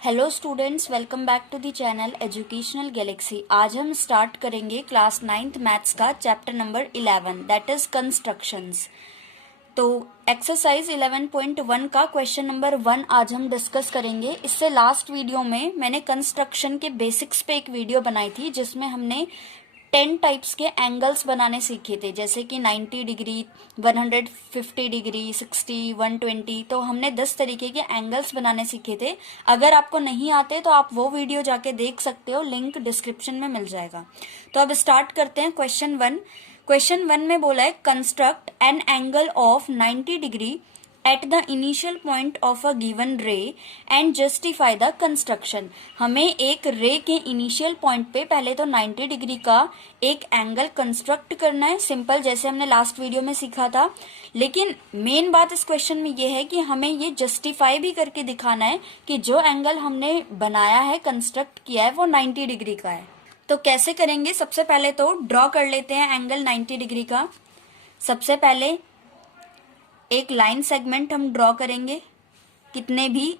Hello students, welcome back to the channel educational galaxy. आज हम start करेंगे class 9th maths का chapter number 11 that is constructions. तो exercise 11.1 का question number 1 आज हम डिस्कस करेंगे। इससे लास्ट वीडियो में मैंने कंस्ट्रक्शन के बेसिक्स पे एक वीडियो बनाई थी जिसमें हमने 10 टाइप्स के एंगल्स बनाने सीखे थे, जैसे कि 90 डिग्री, 150 डिग्री, 60, 120। तो हमने 10 तरीके के एंगल्स बनाने सीखे थे। अगर आपको नहीं आते तो आप वो वीडियो जाके देख सकते हो, लिंक डिस्क्रिप्शन में मिल जाएगा। तो अब स्टार्ट करते हैं क्वेश्चन 1। क्वेश्चन 1 में बोला है construct an angle of 90 degree at the initial point of a given रे एंड जस्टिफाई द कंस्ट्रक्शन। हमें एक रे के इनिशियल पॉइंट पे पहले तो 90 डिग्री का एक एंगल कंस्ट्रक्ट करना है, सिंपल जैसे हमने लास्ट वीडियो में सीखा था। लेकिन मेन बात इस क्वेश्चन में ये है कि हमें ये जस्टिफाई भी करके दिखाना है कि जो एंगल हमने बनाया है, कंस्ट्रक्ट किया है, वो 90 डिग्री का है। तो कैसे करेंगे? सबसे पहले तो ड्रॉ कर लेते हैं एंगल 90 डिग्री का। सबसे पहले एक लाइन सेगमेंट हम ड्रॉ करेंगे, कितने भी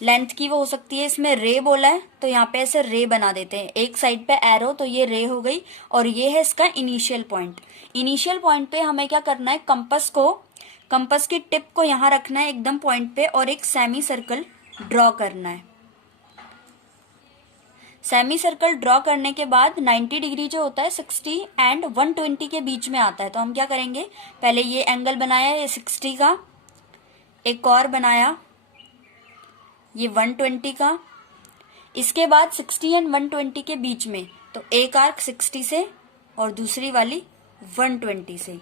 लेंथ की वो हो सकती है। इसमें रे बोला है तो यहाँ पे ऐसे रे बना देते हैं, एक साइड पे एरो, तो ये रे हो गई। और ये है इसका इनिशियल पॉइंट। इनिशियल पॉइंट पे हमें क्या करना है, कंपस की टिप को यहाँ रखना है एकदम पॉइंट पे और एक सेमी सर्कल ड्रॉ करना है। सेमी सर्कल ड्रॉ करने के बाद 90 डिग्री जो होता है 60 एंड 120 के बीच में आता है। तो हम क्या करेंगे, पहले ये एंगल बनाया ये 60 का, एक और बनाया ये 120 का, इसके बाद 60 एंड 120 के बीच में तो एक आर्क 60 से और दूसरी वाली 120 से।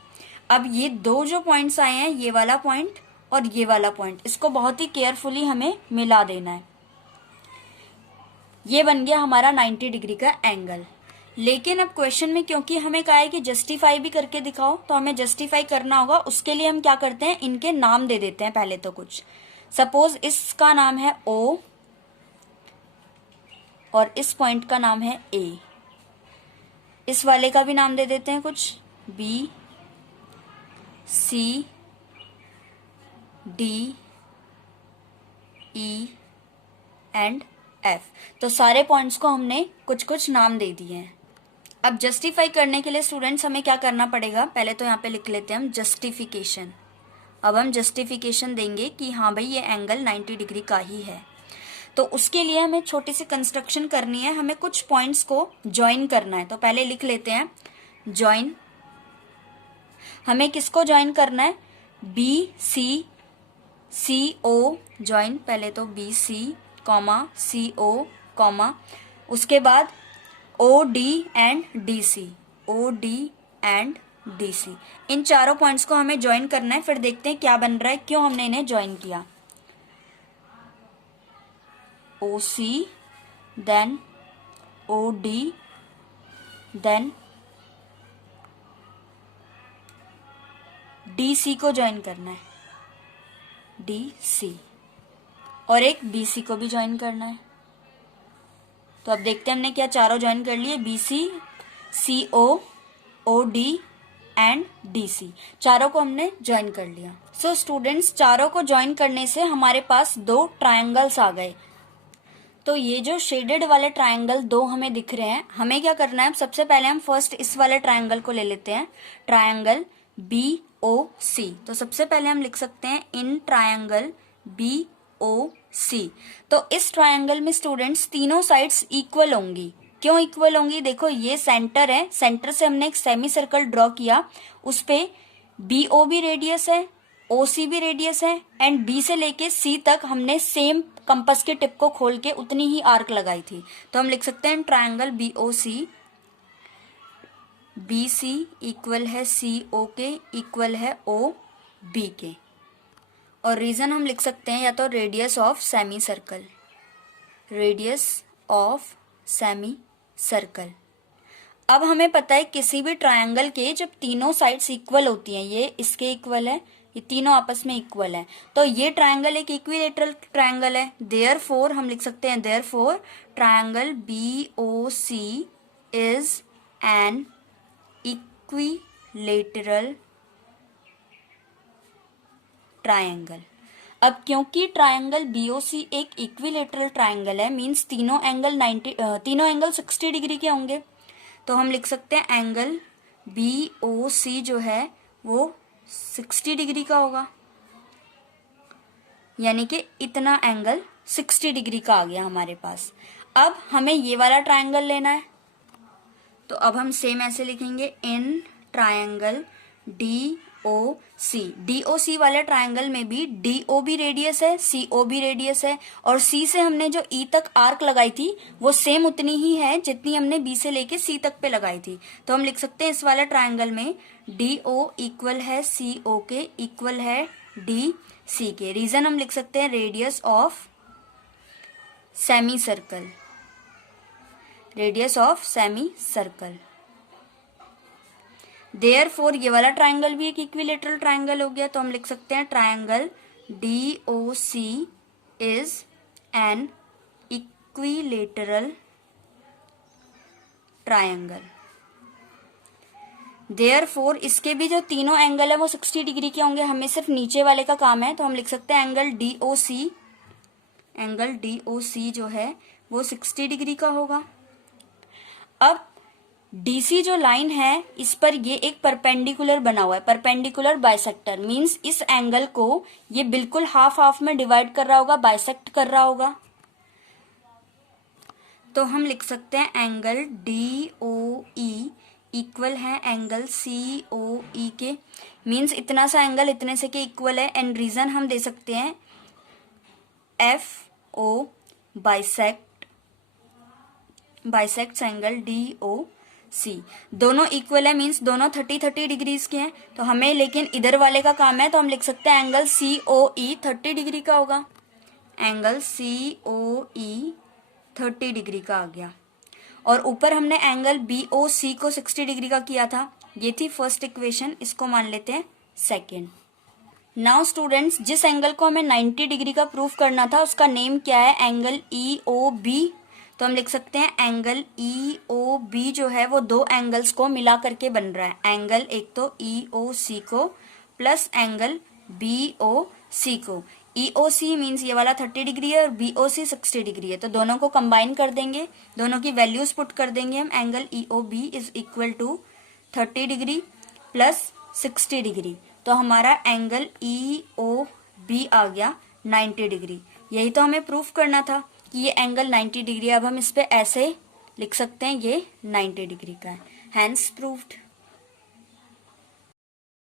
अब ये दो जो पॉइंट्स आए हैं, ये वाला पॉइंट और ये वाला पॉइंट, इसको बहुत ही केयरफुली हमें मिला देना है। ये बन गया हमारा 90 डिग्री का एंगल। लेकिन अब क्वेश्चन में क्योंकि हमें कहा है कि जस्टिफाई भी करके दिखाओ, तो हमें जस्टिफाई करना होगा। उसके लिए हम क्या करते हैं, इनके नाम दे देते हैं पहले तो कुछ। सपोज इसका नाम है O और इस पॉइंट का नाम है A। इस वाले का भी नाम दे देते हैं कुछ, B, C, D, E and F। तो सारे पॉइंट्स को हमने कुछ कुछ नाम दे दिए हैं। अब जस्टिफाई करने के लिए स्टूडेंट्स हमें क्या करना पड़ेगा, पहले तो यहाँ पे लिख लेते हैं हम जस्टिफिकेशन। अब हम जस्टिफिकेशन देंगे कि हाँ भाई ये एंगल 90 डिग्री का ही है। तो उसके लिए हमें छोटी सी कंस्ट्रक्शन करनी है, हमें कुछ पॉइंट्स को ज्वाइन करना है। तो पहले लिख लेते हैं ज्वाइन। हमें किसको ज्वाइन करना है, बी सी सी ओ ज्वाइन। पहले तो B C comma C O comma, उसके बाद O D and D C, O D and D C. इन चारों पॉइंट्स को हमें ज्वाइन करना है। फिर देखते हैं क्या बन रहा है, क्यों हमने इन्हें ज्वाइन किया। O C, then O D, then D C को ज्वाइन करना है, डी सी, और एक बी सी को भी ज्वाइन करना है। तो अब देखते हैं हमने क्या चारों ज्वाइन कर लिए, B C, C O D and D C. चारों को हमने ज्वाइन कर लिया। सो स्टूडेंट्स, चारों को ज्वाइन करने से हमारे पास दो ट्रायंगल्स आ गए। तो ये जो शेडेड वाले ट्रायंगल दो हमें दिख रहे हैं, हमें क्या करना है, सबसे पहले हम फर्स्ट इस वाले ट्रायंगल को ले लेते हैं, ट्रायंगल बी ओ सी। तो सबसे पहले हम लिख सकते हैं इन ट्रायंगल बी ओ सी। तो इस ट्रायंगल में स्टूडेंट्स तीनों साइड्स इक्वल होंगी। क्यों इक्वल होंगी, देखो ये सेंटर है, सेंटर से हमने एक सेमी सर्कल ड्रॉ किया, उस पे बी ओ भी रेडियस है, ओ सी भी रेडियस है, एंड बी से लेके सी तक हमने सेम कंपास के टिप को खोल के उतनी ही आर्क लगाई थी। तो हम लिख सकते हैं ट्रायंगल बी ओ सी, बी सी इक्वल है सी ओ के, इक्वल है ओ बी के। और रीजन हम लिख सकते हैं या तो radius of semi circle, radius of semi circle. अब हमें पता है किसी भी ट्रायंगल के जब तीनों साइड्स इक्वल होती हैं, ये इसके इक्वल है, ये तीनों आपस में इक्वल है, तो ये ट्रायंगल एक इक्विलेटरल ट्रायंगल है। देयरफॉर हम लिख सकते हैं therefore triangle B O C is an equilateral triangle. अब क्योंकि ट्रायंगल BOC एक इक्विलेटरल ट्रायंगल है, मींस तीनों एंगल 60 डिग्री के होंगे, तो हम लिख सकते हैं एंगल BOC जो है वो 60 डिग्री का होगा, यानी कि इतना एंगल 60 डिग्री का आ गया हमारे पास। अब हमें ये वाला ट्रायंगल लेना है, तो अब हम सेम ऐसे लिखेंगे, इन ट्रायंगल DOC वाले ट्रायंगल में भी DO भी रेडियस है, CO भी रेडियस है, और C से हमने जो E तक आर्क लगाई थी वो सेम उतनी ही है जितनी हमने B से लेके C तक पे लगाई थी। तो हम लिख सकते हैं इस वाले ट्रायंगल में DO इक्वल है CO के, इक्वल है DC के। रीजन हम लिख सकते हैं radius of semi circle, radius of semi circle. Therefore ये वाला ट्रायंगल भी एक इक्विलेटरल ट्रायंगल हो गया, तो हम लिख सकते हैं triangle DOC is an equilateral triangle. Therefore इसके भी जो तीनों एंगल है वो 60 डिग्री के होंगे, हमें सिर्फ नीचे वाले का काम है, तो हम लिख सकते हैं एंगल DOC जो है वो 60 डिग्री का होगा। अब DC जो लाइन है इस पर ये एक परपेंडिकुलर बना हुआ है, परपेंडिकुलर बाइसेक्टर, मींस इस एंगल को ये बिल्कुल हाफ हाफ में डिवाइड कर रहा होगा, बाइसेक्ट कर रहा होगा। तो हम लिख सकते हैं एंगल DOE इक्वल है एंगल COE के, मींस इतना सा एंगल इतने से के इक्वल है, एंड रीजन हम दे सकते हैं FO बाइसेक्ट्स एंगल DOC। दोनों इक्वल है, मींस दोनों 30 डिग्रीज के हैं, तो हमें लेकिन इधर वाले का काम है, तो हम लिख सकते हैं एंगल COE 30 डिग्री का होगा, एंगल COE 30 डिग्री का आ गया। और ऊपर हमने एंगल BOC को 60 डिग्री का किया था, ये थी फर्स्ट इक्वेशन, इसको मान लेते हैं सेकेंड। नाउ स्टूडेंट्स, जिस एंगल को हमें 90 डिग्री का प्रूफ करना था उसका नेम क्या है, एंगल EOB। तो हम लिख सकते हैं एंगल EOB जो है वो दो एंगल्स को मिला करके बन रहा है, एंगल एक तो EOC को प्लस एंगल BOC को। EOC मीन्स ये वाला 30 डिग्री है और BOC 60 डिग्री है, तो दोनों को कंबाइन कर देंगे, दोनों की वैल्यूज पुट कर देंगे हम, angle EOB is equal to 30 degree plus 60 degree, तो हमारा एंगल EOB आ गया 90 डिग्री। यही तो हमें प्रूफ करना था कि ये एंगल 90 डिग्री। अब हम इस पे ऐसे लिख सकते हैं ये 90 डिग्री का है, हैंस प्रूव्ड।